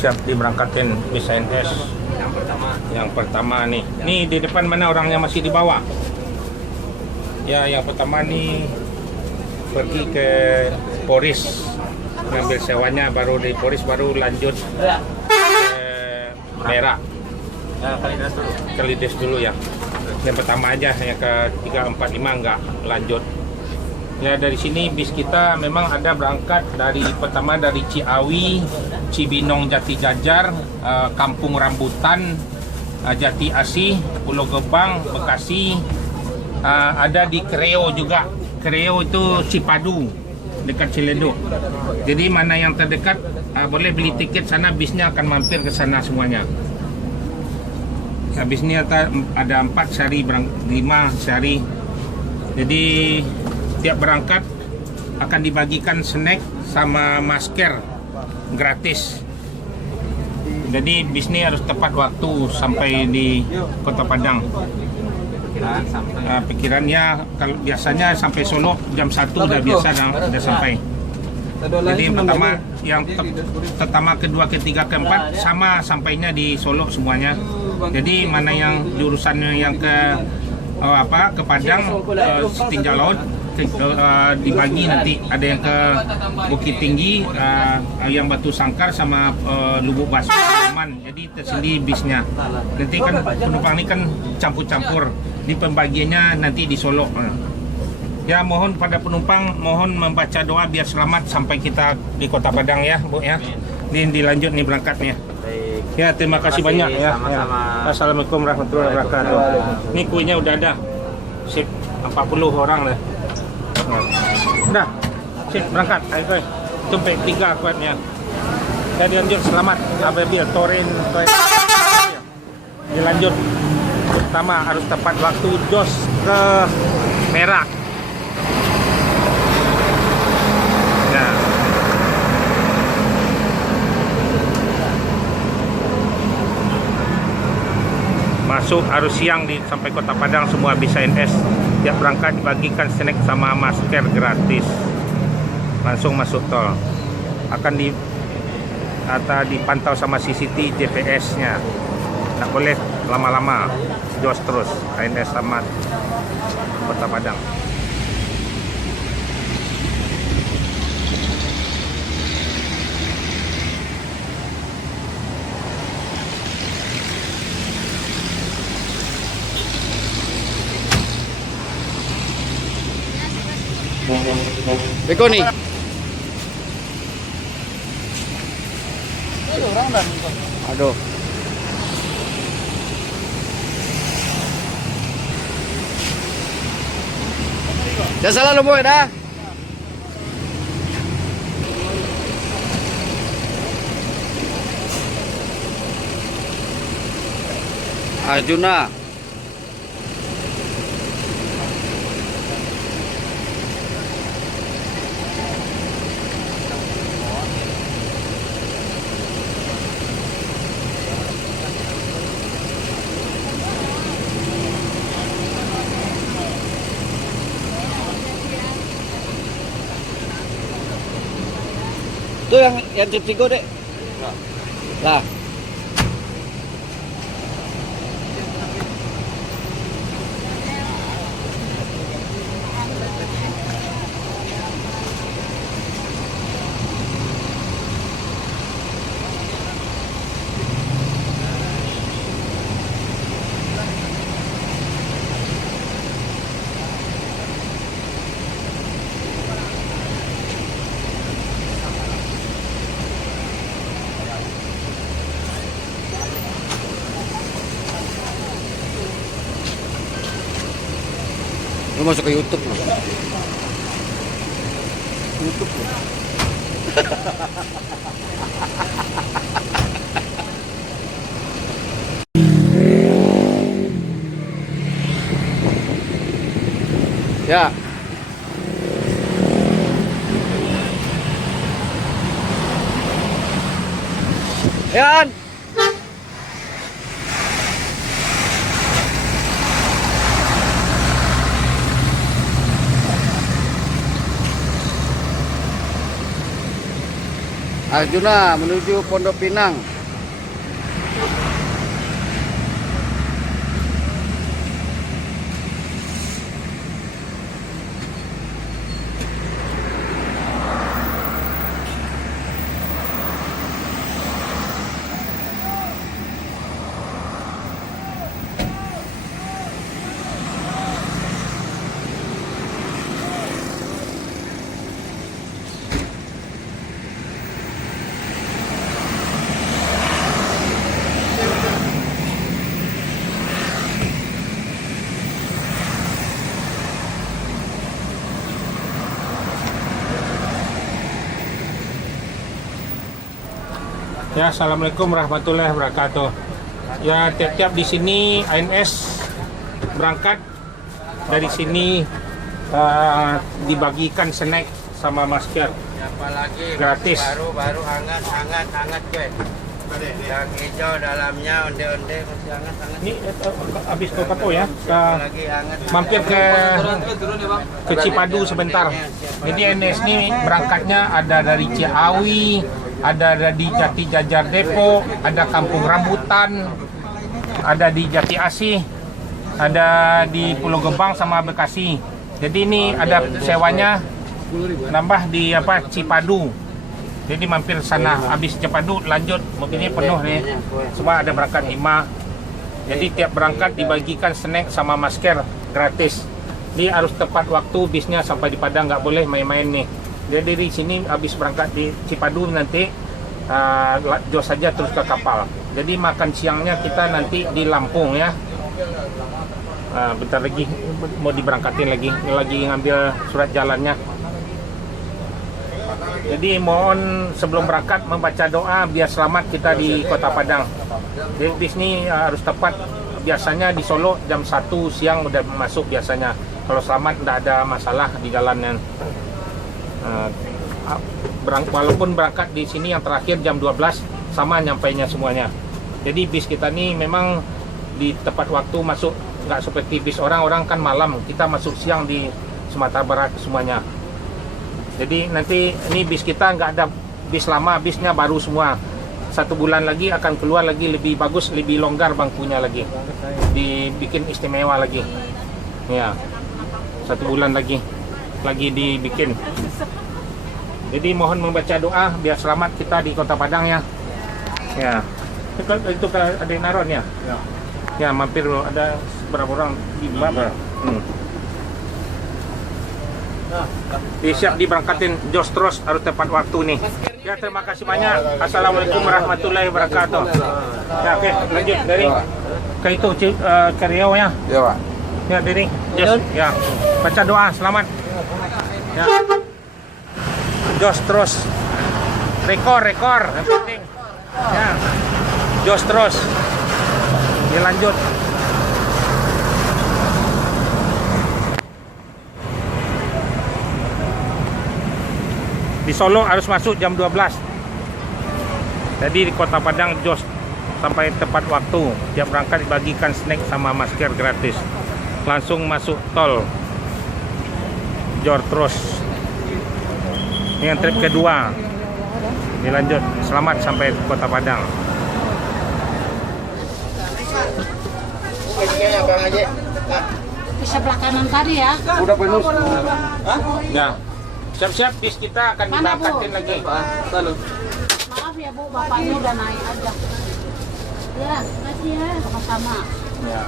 siap diberangkatin bis NS yang pertama nih. Nih di depan mana orangnya masih di bawah? Ya, yang pertama nih pergi ke Poris ngambil sewanya, baru di Poris baru lanjut ke Merah. Kalides dulu ya. Yang pertama aja, yang ke 3, 4, 5 nggak lanjut. Ya, dari sini bis kita memang ada berangkat dari pertama dari Ciawi, Cibinong, Jati Jajar, Kampung Rambutan, Jati Asih, Pulau Gebang, Bekasi, ada di Kreo juga. Kreo itu Cipadu, dekat Ciledug. Jadi mana yang terdekat boleh beli tiket sana, bisnya akan mampir ke sana semuanya. Habis ini ada 4 sehari, 5 sehari. Jadi tiap berangkat akan dibagikan snack sama masker gratis. Jadi bis ini harus tepat waktu sampai di Kota Padang. Pikirannya kalau biasanya sampai Solo jam 1 udah biasa udah sampai. Jadi pertama, kedua, ketiga, keempat sama sampainya di Solo semuanya. Jadi mana yang jurusannya yang ke Padang, Tinjau Laut dibagi nanti, ada yang ke Bukit Tinggi, yang Batu Sangkar sama Lubuk Baso. Jadi tersendiri bisnya. Nanti kan penumpang ini kan campur-campur. Di pembagiannya nanti di Solo. Ya, mohon pada penumpang, mohon membaca doa biar selamat sampai kita di Kota Padang ya, Bu ya. Ini dilanjut nih berangkatnya. Ya, terima kasih banyak ya. Assalamualaikum warahmatullahi wabarakatuh. Ini kuenya udah ada. Sip, 40 orang lah. Udah, sip berangkat. Ayo, tumpek 3 kuatnya. Ya, dilanjut selamat. Apabila Torin. Dilanjut. Pertama harus tepat waktu jos ke Merah. Nah. Masuk harus siang sampai Kota Padang, semua bisa NS. Tiap berangkat dibagikan snack sama masker gratis. Langsung masuk tol. Akan dipantau sama CCTV GPS-nya. Nggak boleh lama-lama, jos terus NS sama Kota Padang. Beko nih. Aduh. Jangan salah lo boy dah. Arjuna. Itu yang Ciptigo dek. Lah. Lu masuk ke YouTube loh. YouTube loh. Ya. Yan. Arjuna menuju Pondok Pinang. Ya, assalamualaikum warahmatullahi wabarakatuh. Ya, tiap-tiap di sini ANS berangkat dari sini dibagikan snack sama masker Apalagi gratis. baru hangat gue. Yang hijau dalamnya onde-onde masih hangat. Ini habis ke Kapo ya, Lagi hangat. mampir ke Cipadu sebentar. Jadi ANS ini berangkatnya ada dari Ciawi, ada di Jati Jajar Depok, ada Kampung Rambutan, ada di Jati Asih, ada di Pulau Gebang sama Bekasi. Jadi ini ada sewanya nambah di Cipadu. Jadi mampir sana, habis Cipadu lanjut, mobilnya penuh nih. Semua ada berangkat 5. Jadi tiap berangkat dibagikan snack sama masker gratis. Ini harus tepat waktu bisnya sampai di Padang, nggak boleh main-main nih. Jadi di sini habis berangkat di Cipadu nanti jos saja terus ke kapal. Jadi makan siangnya kita nanti di Lampung ya. Bentar lagi mau diberangkatin lagi ngambil surat jalannya. Jadi mohon sebelum berangkat membaca doa biar selamat kita di Kota Padang. Jadi di sini harus tepat. Biasanya di Solo jam 1 siang udah masuk biasanya. Kalau selamat tidak ada masalah di jalanan. Walaupun berangkat di sini yang terakhir jam 12 sama nyampainya semuanya. Jadi bis kita ini memang di tepat waktu masuk, nggak seperti bis orang kan malam, kita masuk siang di Sumatera Barat semuanya. Jadi nanti ini bis kita nggak ada bis lama, bisnya baru semua. 1 bulan lagi akan keluar lagi lebih bagus, lebih longgar bangkunya lagi, dibikin istimewa lagi. Ya, 1 bulan lagi dibikin. Jadi mohon membaca doa biar selamat kita di Kota Padang ya. Ya. Itu ke ada naron ya. Ya, mampir dulu. Ada berapa orang di mana? Siap diberangkatin jos terus, harus tepat waktu nih. Ya, terima kasih banyak. Assalamualaikum warahmatullahi wabarakatuh. Ya, oke, lanjut dari ke itu ke Riau ya. Ya, Pak. Ya, dari jos. Ya. Baca doa selamat. Ya. Jos terus, rekor yang penting ya, jos terus dilanjut. Di Solo harus masuk jam 12, jadi di Kota Padang jos sampai tepat waktu. Tiap berangkat dibagikan snack sama masker gratis, langsung masuk tol jor terus. Ini yang trip kedua dilanjut, selamat sampai Kota Padang. Di sebelah kanan tadi ya. Udah penuh. Ya, siap-siap bis kita akan Mana, Bu? diberangkatin lagi. Maaf ya Bu, bapaknya udah naik aja. Ya, makasih ya. Sama-sama. Ya.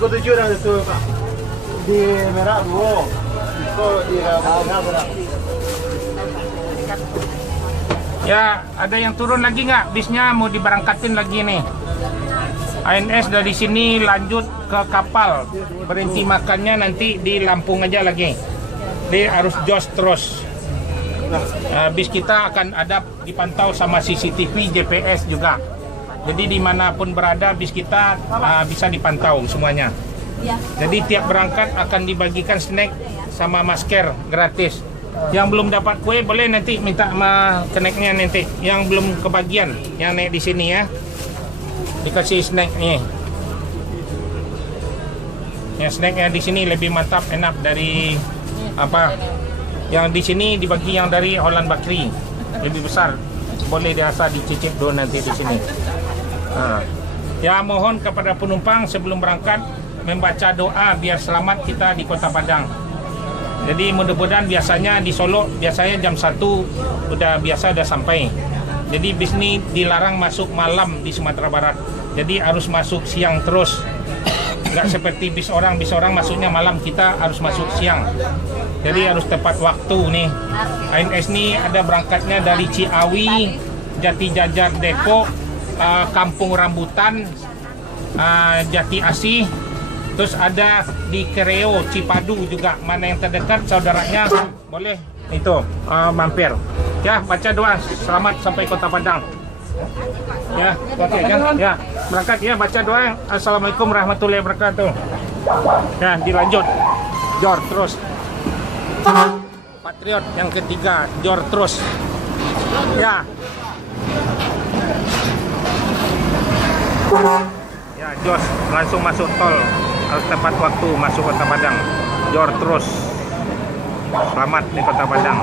Iko 7 dah tu Pak. Di Merah 2. Iko di Merah berapa? Ya, ada yang turun lagi nggak? Bisnya mau diberangkatin lagi nih. ANS dari sini lanjut ke kapal. Berhenti makannya nanti di Lampung aja lagi. Dia harus jos terus. Bis kita akan ada dipantau sama CCTV, GPS juga. Jadi dimanapun berada bis kita bisa dipantau semuanya. Jadi tiap berangkat akan dibagikan snack sama masker gratis. Yang belum dapat kue boleh nanti minta sama snacknya nanti. Yang belum kebagian yang naik di sini ya, dikasih snack nih. Yang snacknya di sini lebih mantap, enak dari apa? Yang di sini dibagi yang dari Holland Bakery lebih besar. Boleh dirasa dicicip dulu nanti di sini. Ya, mohon kepada penumpang sebelum berangkat membaca doa biar selamat kita di Kota Padang. Jadi mudah-mudahan biasanya di Solo biasanya jam 1 udah sampai. Jadi bis ini dilarang masuk malam di Sumatera Barat. Jadi harus masuk siang terus. Nggak seperti bis orang masuknya malam, kita harus masuk siang. Jadi harus tepat waktu nih. ANS ini ada berangkatnya dari Ciawi, Jati Jajar Depok, Kampung Rambutan, Jati Asih, terus ada di Kereo, Cipadu juga. Mana yang terdekat saudaranya boleh itu mampir. Ya, baca doa selamat sampai Kota Padang. Ya, oke kan? Ya, berangkat ya, baca doa. Assalamualaikum warahmatullahi wabarakatuh. Ya, dilanjut. Jor terus. Patriot yang ketiga, jor terus. Ya. Ya, jos langsung masuk tol. Harus tepat waktu masuk Kota Padang. Jor terus. Selamat di Kota Padang.